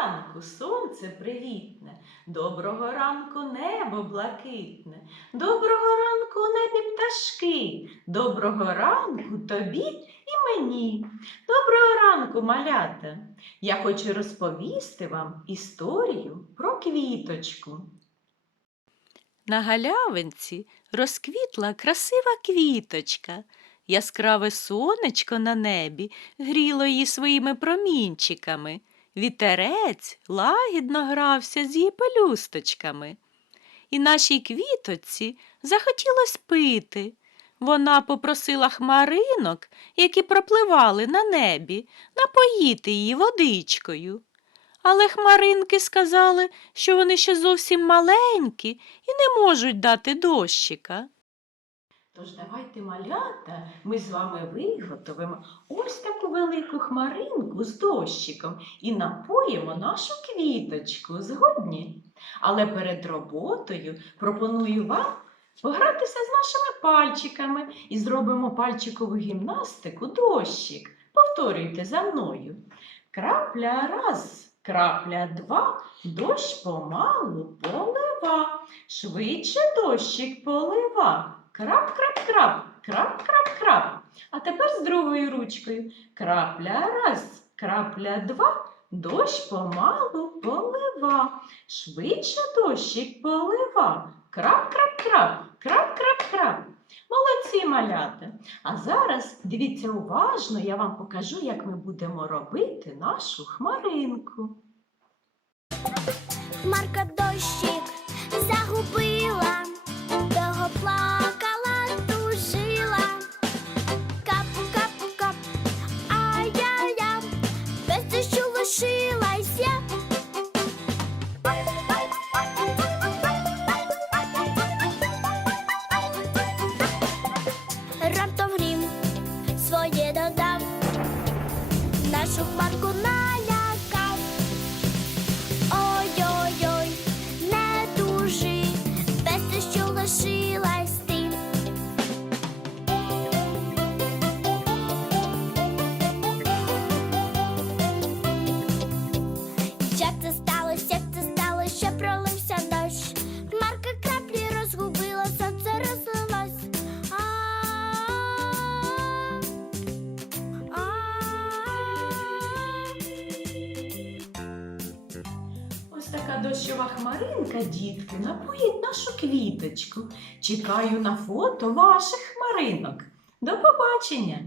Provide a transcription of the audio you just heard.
ранку сонце привітне, доброго ранку небо блакитне, доброго ранку небі пташки, доброго ранку тобі і мені. Доброго ранку, малята! Я хочу розповісти вам історію про квіточку. На галявинці розквітла красива квіточка. Яскраве сонечко на небі гріло її своїми промінчиками. Вітерець лагідно грався з її пелюсточками. І нашій квіточці захотілось пити. Вона попросила хмаринок, які пропливали на небі, напоїти її водичкою. Але хмаринки сказали, що вони ще зовсім маленькі і не можуть дати дощика. Тож давайте, малята, ми з вами виготовимо ось таку велику хмаринку з дощиком і напоїмо нашу квіточку. Згодні? Але перед роботою пропоную вам погратися з нашими пальчиками і зробимо пальчикову гімнастику дощик. Повторюйте за мною. Крапля раз, крапля два, дощ помалу полива. Швидше дощик полива. Крап, крап, крап, крап, крап, крап. А тепер з другою ручкою. Крапля раз, крапля два, дощ помалу полива. Швидше дощик полива. Крап, крап, крап, крап, крап, крап. Молодці малята. А зараз дивіться уважно, я вам покажу, як ми будемо робити нашу хмаринку. Марка дощик загубила, хмарку налякав. Ой-ой-ой, не дуже без що лишилась ти. Як це сталося, як це сталося, що пролився така дощова хмаринка, дітки, напоїть нашу квіточку. Чекаю на фото ваших хмаринок. До побачення!